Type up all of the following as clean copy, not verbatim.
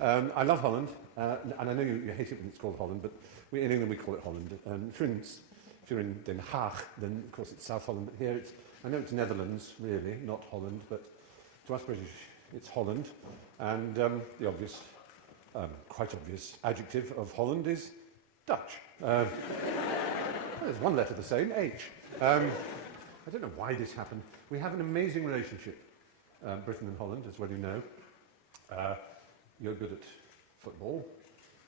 I love Holland, and I know you hate it when it's called Holland, but in England we call it Holland. If you're in Den Haag, then of course it's South Holland. But here I know it's Netherlands, really, not Holland, but to us British it's Holland. And the obvious, quite obvious adjective of Holland is Dutch. There's one letter the same, H. I don't know why this happened. We have an amazing relationship, Britain and Holland, as well you know. You're good at football,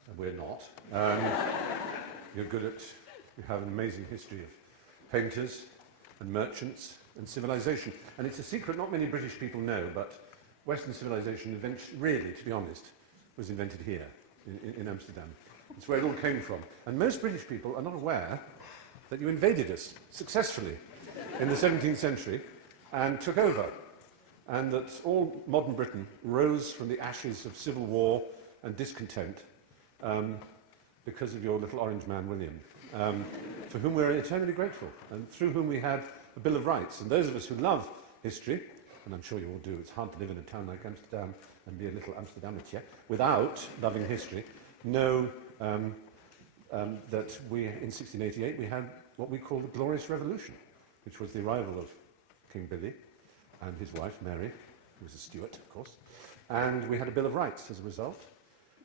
and we're not. You have an amazing history of painters and merchants and civilization. And it's a secret not many British people know, but Western civilization eventually, really, to be honest, was invented here, in Amsterdam. It's where it all came from. And most British people are not aware that you invaded us successfully in the 17th century and took over. And that all modern Britain rose from the ashes of civil war and discontent because of your little orange man, William, for whom we're eternally grateful, and through whom we had a Bill of Rights. And those of us who love history, and I'm sure you all do, it's hard to live in a town like Amsterdam and be a little Amsterdammer without loving history, know that in 1688 we had what we call the Glorious Revolution, which was the arrival of King Billy and his wife, Mary, who was a Stuart, of course. And we had a Bill of Rights as a result.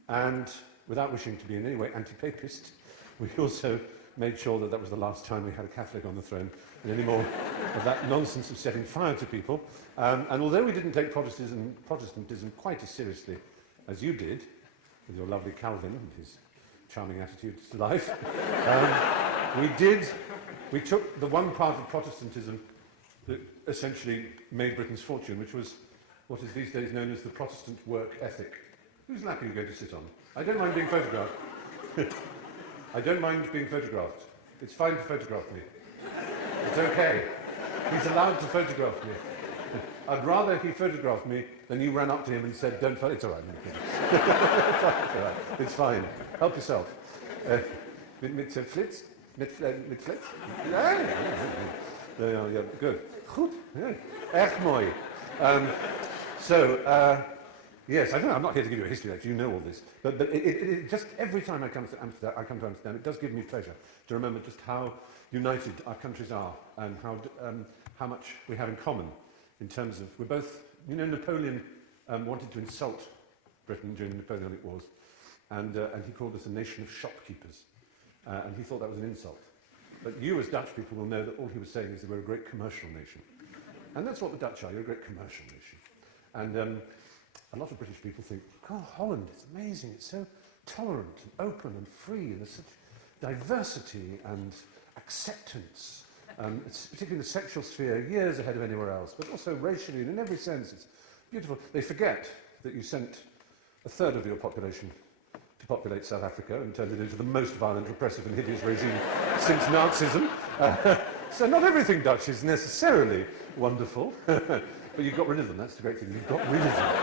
And without wishing to be in any way anti-papist, we also made sure that that was the last time we had a Catholic on the throne, and any more of that nonsense of setting fire to people. And although we didn't take Protestantism quite as seriously as you did, with your lovely Calvin and his charming attitudes to life, we took the one part of Protestantism that essentially made Britain's fortune, which was what is these days known as the Protestant work ethic. Whose lap are you going to sit on? I don't mind being photographed. I don't mind being photographed. It's fine to photograph me. It's okay. He's allowed to photograph me. I'd rather he photographed me than you ran up to him and said, don't photograph. It's all right. It's all right. It's fine. Help yourself. Mit flits? Mit flits? Yeah, good. Goed. Yeah. Echt mooi. Yes, I don't know, I'm not here to give you a history lecture, you know all this, but it just, every time I come to Amsterdam, it does give me pleasure to remember just how united our countries are and how much we have in common in terms of, we're both, you know, Napoleon wanted to insult Britain during the Napoleonic Wars, and he called us a nation of shopkeepers, and he thought that was an insult. But you as Dutch people will know that all he was saying is that we're a great commercial nation. And that's what the Dutch are, you're a great commercial nation. And a lot of British people think, oh, Holland, it's amazing, it's so tolerant and open and free, and there's such diversity and acceptance. It's particularly in the sexual sphere, years ahead of anywhere else, but also racially and in every sense, it's beautiful. They forget that you sent a third of your population to populate South Africa and turned it into the most violent, repressive and hideous regime since Nazism. So not everything Dutch is necessarily wonderful, but you got rid of them, that's the great thing, you got rid of them.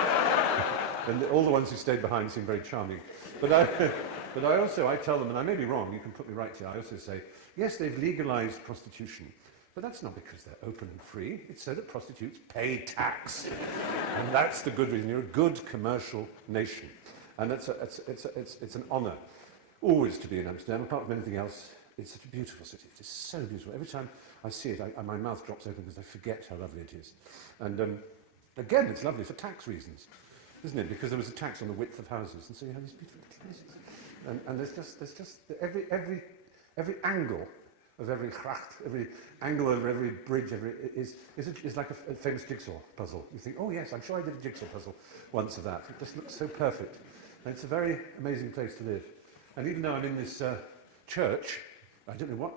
And all the ones who stayed behind seem very charming. But I tell them, and I may be wrong, you can put me right here, I also say, yes, they've legalized prostitution, but that's not because they're open and free, it's so that prostitutes pay tax. And that's the good reason, you're a good commercial nation. And it's an honour always to be in Amsterdam, apart from anything else. It's such a beautiful city, it is so beautiful. Every time I see it, my mouth drops open because I forget how lovely it is. And again, it's lovely for tax reasons, isn't it? Because there was a tax on the width of houses, and so you have these beautiful houses. And there's just every angle of every gracht, every angle of every bridge, is like a famous jigsaw puzzle. You think, oh yes, I'm sure I did a jigsaw puzzle once of that. It just looks so perfect. And it's a very amazing place to live. And even though I'm in this church, I don't know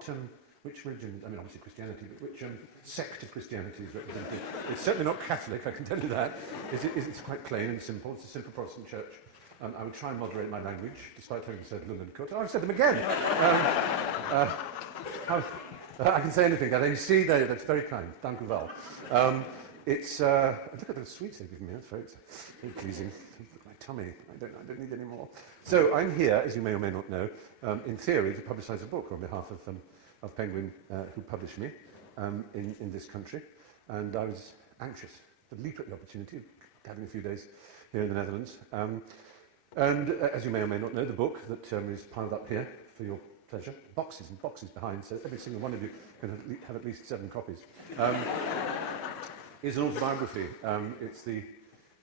which religion, I mean obviously Christianity, but which sect of Christianity is represented. It's certainly not Catholic, I can tell you that. It's quite plain and simple. It's a simple Protestant church. I would try and moderate my language, despite having said Lund and Kut. Oh, I've said them again! I can say anything. I see there, that's very kind. Dank u wel. Look at those sweets they've given me, that's very pleasing. My tummy, I don't need any more. So I'm here, as you may or may not know, in theory, to publicise a book on behalf of Penguin, who published me in this country, and I was anxious to leap at the opportunity of having a few days here in the Netherlands. And as you may or may not know, the book that is piled up here for your pleasure, boxes and boxes behind, so every single one of you can have at least 7 copies, is an autobiography. It's the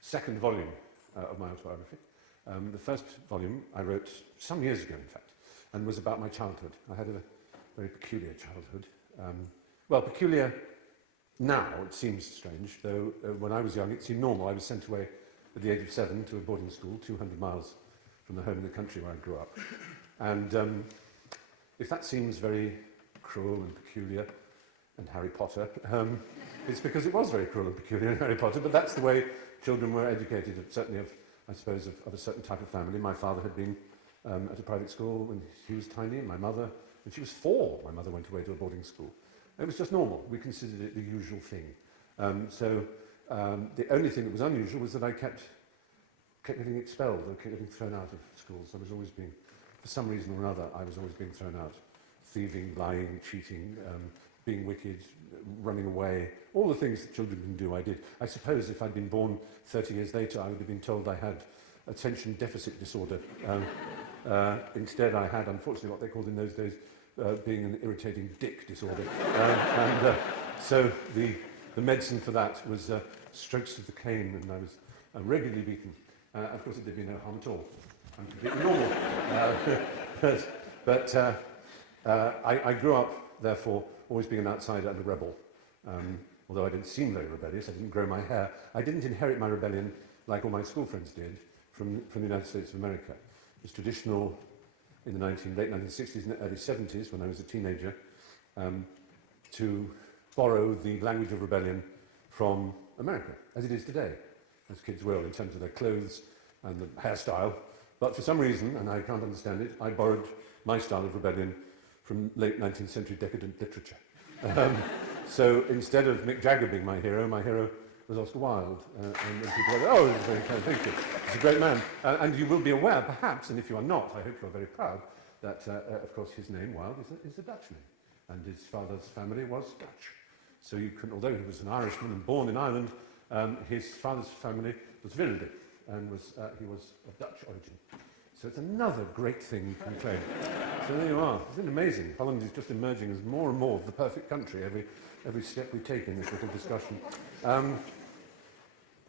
second volume of my autobiography. The first volume I wrote some years ago, in fact, and was about my childhood. I had a very peculiar childhood. Well, peculiar now, it seems strange, though when I was young it seemed normal. I was sent away at the age of 7 to a boarding school, 200 miles from the home in the country where I grew up. And if that seems very cruel and peculiar, and Harry Potter, it's because it was very cruel and peculiar in Harry Potter, but that's the way children were educated, certainly of, I suppose, of a certain type of family. My father had been at a private school when he was tiny, and my mother, when she was 4, my mother went away to a boarding school. It was just normal. We considered it the usual thing. The only thing that was unusual was that I kept getting expelled, or kept getting thrown out of schools. I was always being, for some reason or another, I was always being thrown out. Thieving, lying, cheating, being wicked, running away, all the things that children can do, I did. I suppose if I'd been born 30 years later, I would have been told I had attention deficit disorder. Instead, I had, unfortunately, what they called in those days, being an irritating dick disorder. So the medicine for that was strokes of the cane, and I was regularly beaten. Of course, it did me no harm at all. I'm completely normal. But I grew up, therefore, always being an outsider and a rebel. Although I didn't seem very rebellious, I didn't grow my hair. I didn't inherit my rebellion like all my school friends did from the United States of America. It was traditional in the late 1960s and early 70s, when I was a teenager, to borrow the language of rebellion from America, as it is today, as kids will, in terms of their clothes and the hairstyle. But for some reason, and I can't understand it, I borrowed my style of rebellion from late 19th century decadent literature. So instead of Mick Jagger being my hero was Oscar Wilde. And people go, oh, it's very kind, thank you. He's a great man. And you will be aware, perhaps, and if you are not, I hope you are very proud, that, of course, his name, Wilde, is a Dutch name. And his father's family was Dutch. So you can, although he was an Irishman and born in Ireland, his father's family was Wilde, and he was of Dutch origin. So it's another great thing you can claim. So there you are. Isn't it amazing? Holland is just emerging as more and more of the perfect country every step we take in this little discussion.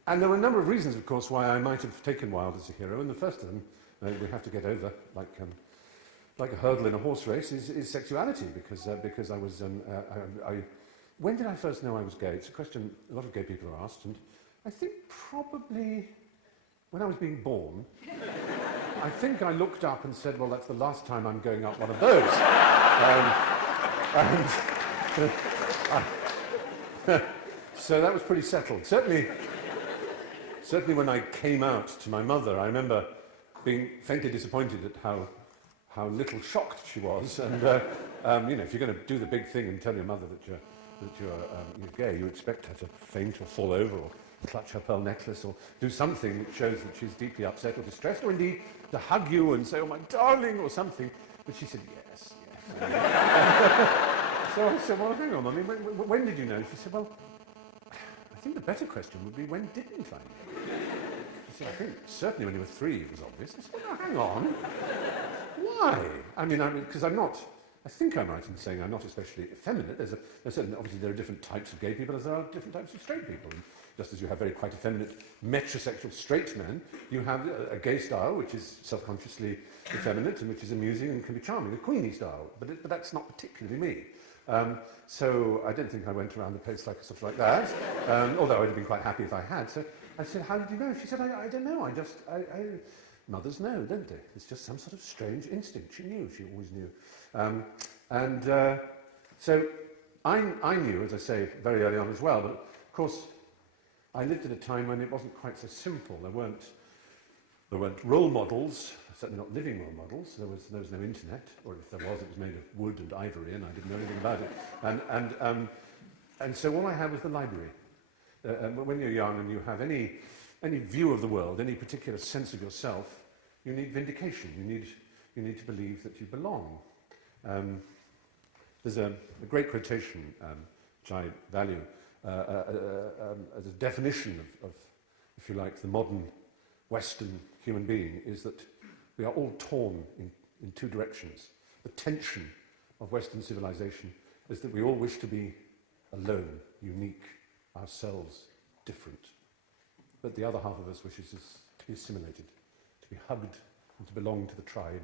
And there were a number of reasons, of course, why I might have taken Wilde as a hero, and the first of them we have to get over, like a hurdle in a horse race, is sexuality, because I was... when did I first know I was gay? It's a question a lot of gay people are asked, and I think probably when I was being born. I think I looked up and said, well, that's the last time I'm going up one of those. So that was pretty settled. Certainly when I came out to my mother, I remember being faintly disappointed at how little shocked she was. And you know, if you're going to do the big thing and tell your mother that you're gay, you expect her to faint or fall over or clutch her pearl necklace or do something that shows that she's deeply upset or distressed, or indeed to hug you and say, oh, my darling, or something. But she said, yes. So I said, well, hang on, Mummy, when did you know? She said, well, I think the better question would be, when didn't I know? She said, I think certainly when you were 3 it was obvious. I said, well, hang on. Why? I mean, because I'm not... I think I'm right in saying I'm not especially effeminate. Obviously there are different types of gay people as there are different types of straight people. And just as you have very quite effeminate metrosexual straight men, you have a gay style which is self-consciously effeminate and which is amusing and can be charming, a queenie style. But that's not particularly me. So I don't think I went around the place like stuff like that, although I'd have been quite happy if I had. So I said, how did you know? She said, I don't know. Mothers know, don't they? It's just some sort of strange instinct. She knew. She always knew. So I knew, as I say, very early on as well, but of course I lived at a time when it wasn't quite so simple. There weren't role models, certainly not living role models. There was no internet, or if there was, it was made of wood and ivory, and I didn't know anything about it. And so all I had was the library. When you're young and you have any view of the world, any particular sense of yourself, you need vindication. You need to believe that you belong. There's a great quotation which I value as a definition of, if you like, the modern Western human being is that we are all torn in two directions. The tension of Western civilization is that we all wish to be alone, unique, ourselves, different. But the other half of us wishes us to be assimilated, to be hugged, and to belong to the tribe.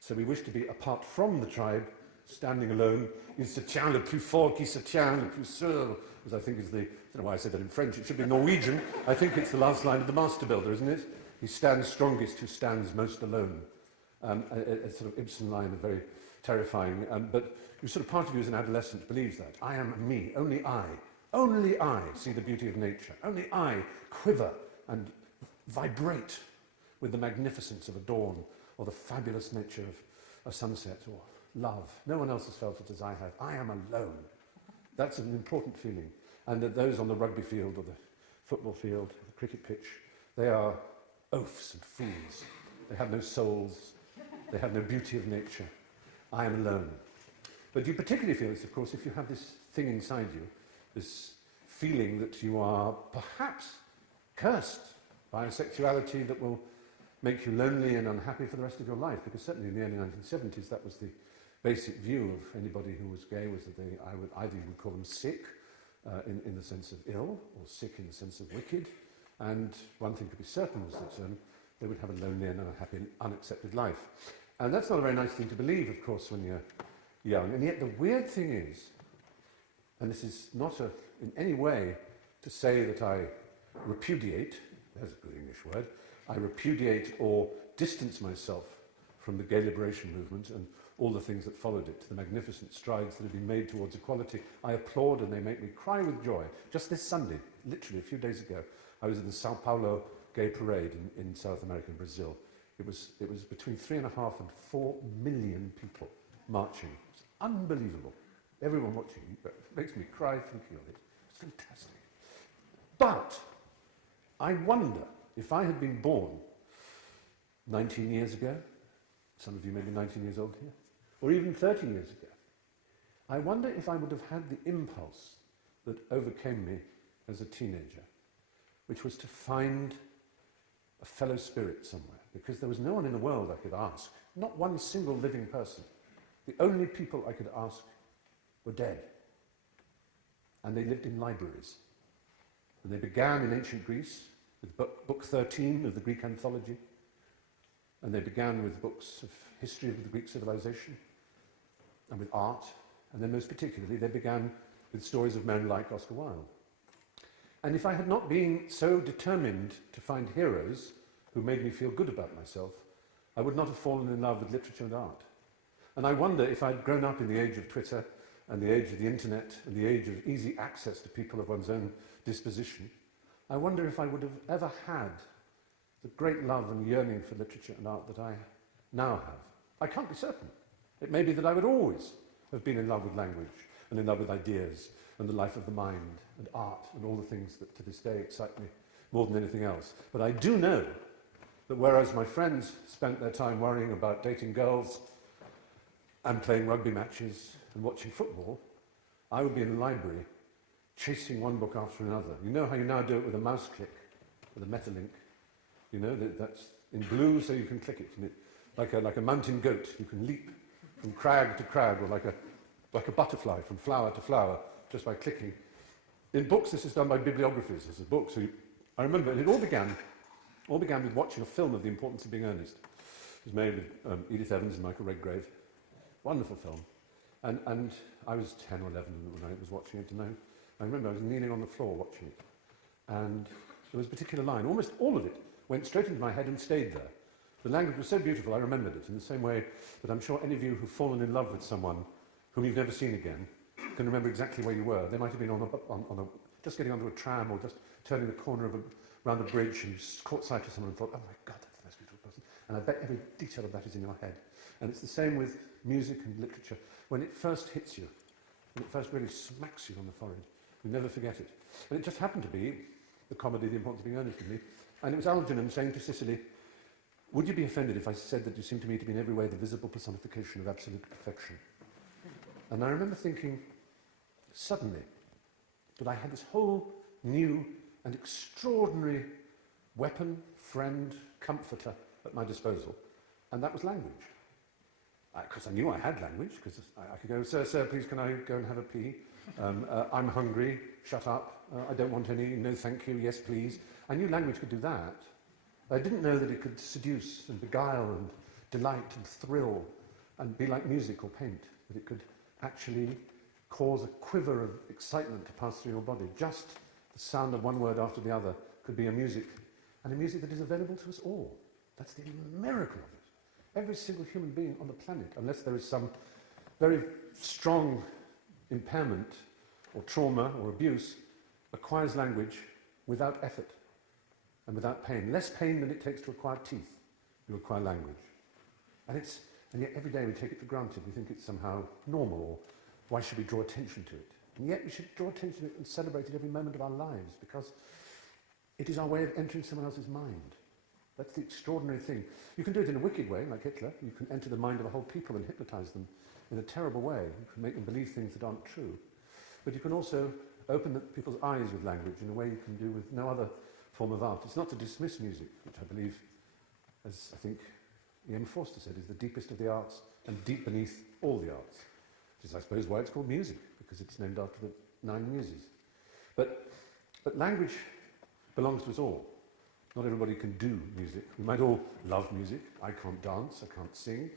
So we wish to be apart from the tribe, standing alone. Il se tient le plus fort qui se tient le plus seul, as I think is the, I don't know why I said that in French, it should be Norwegian. I think it's the last line of the Master Builder, isn't it? He stands strongest who stands most alone. A sort of Ibsen line, very terrifying. But sort of part of you as an adolescent believes that. I am me, only I see the beauty of nature. Only I quiver and vibrate with the magnificence of a dawn or the fabulous nature of a sunset or love. No one else has felt it as I have. I am alone. That's an important feeling. And that those on the rugby field or the football field, the cricket pitch, they are oafs and fools. They have no souls. They have no beauty of nature. I am alone. But you particularly feel this, of course, if you have this thing inside you, this feeling that you are perhaps cursed by a sexuality that will make you lonely and unhappy for the rest of your life, because certainly in the early 1970s that was the basic view of anybody who was gay, was that either you would call them sick in the sense of ill, or sick in the sense of wicked, and one thing could be certain was that they would have a lonely and unhappy and unaccepted life. And that's not a very nice thing to believe, of course, when you're young. And yet the weird thing is, and this is not in any way to say that I repudiate, there's a good English word, I repudiate or distance myself from the gay liberation movement and all the things that followed it, the magnificent strides that have been made towards equality. I applaud and they make me cry with joy. Just this Sunday, literally a few days ago, I was in the Sao Paulo gay parade in South America, in Brazil. It was between 3.5 and 4 million people marching. It's unbelievable. Everyone watching, it makes me cry thinking of it. It's fantastic. But I wonder if I had been born 19 years ago, some of you may be 19 years old here, or even 30 years ago, I wonder if I would have had the impulse that overcame me as a teenager, which was to find a fellow spirit somewhere, because there was no one in the world I could ask, not one single living person. The only people I could ask were dead, and they lived in libraries. And they began in ancient Greece with book 13 of the Greek anthology, and they began with books of history of the Greek civilization and with art, and then most particularly they began with stories of men like Oscar Wilde. And if I had not been so determined to find heroes who made me feel good about myself, I would not have fallen in love with literature and art. And I wonder if I'd grown up in the age of Twitter and the age of the internet and the age of easy access to people of one's own disposition, I wonder if I would have ever had the great love and yearning for literature and art that I now have. I can't be certain. It may be that I would always have been in love with language and in love with ideas and the life of the mind and art and all the things that to this day excite me more than anything else. But I do know that whereas my friends spent their time worrying about dating girls and playing rugby matches and watching football, I would be in a library chasing one book after another. You know how you now do it with a mouse click, with a metalink? You know, that's in blue so you can click it. And it like a mountain goat, you can leap from crag to crag, or like a butterfly from flower to flower, just by clicking. In books, this is done by bibliographies. This is a book. So I remember it all began with watching a film of The Importance of Being Earnest. It was made with Edith Evans and Michael Redgrave. Wonderful film. And I was 10 or 11 when I was watching it, and I remember I was kneeling on the floor watching it. And there was a particular line, almost all of it went straight into my head and stayed there. The language was so beautiful, I remembered it in the same way that I'm sure any of you who've fallen in love with someone whom you've never seen again can remember exactly where you were. They might have been just getting onto a tram or just turning the corner around the bridge, and you caught sight of someone and thought, oh my God, that's the most beautiful person. And I bet every detail of that is in your head. And it's the same with music and literature. When it first hits you, when it first really smacks you on the forehead, you never forget it. And it just happened to be the comedy The Importance of Being Earnest with me. And it was Algernon saying to Cicely, would you be offended if I said that you seem to me to be in every way the visible personification of absolute perfection? And I remember thinking, suddenly, that I had this whole new and extraordinary weapon, friend, comforter at my disposal, and that was language. Because I knew I had language, because I could go, sir, please can I go and have a pee? I'm hungry, shut up, I don't want any, no thank you, yes please. I knew language could do that. I didn't know that it could seduce and beguile and delight and thrill and be like music or paint, that it could actually cause a quiver of excitement to pass through your body. Just the sound of one word after the other could be a music, and a music that is available to us all. That's the miracle of it. Every single human being on the planet, unless there is some very strong impairment or trauma or abuse, acquires language without effort and without pain. Less pain than it takes to acquire teeth, you acquire language. And yet every day we take it for granted. We think it's somehow normal, or why should we draw attention to it? And yet we should draw attention to it and celebrate it every moment of our lives, because it is our way of entering someone else's mind. That's the extraordinary thing. You can do it in a wicked way, like Hitler. You can enter the mind of a whole people and hypnotize them in a terrible way. You can make them believe things that aren't true. But you can also open people's eyes with language in a way you can do with no other form of art. It's not to dismiss music, which I believe, as I think E.M. Forster said, is the deepest of the arts and deep beneath all the arts. Which is, I suppose, why it's called music, because it's named after the 9 muses. But language belongs to us all. Not everybody can do music. We might all love music. I can't dance, I can't sing.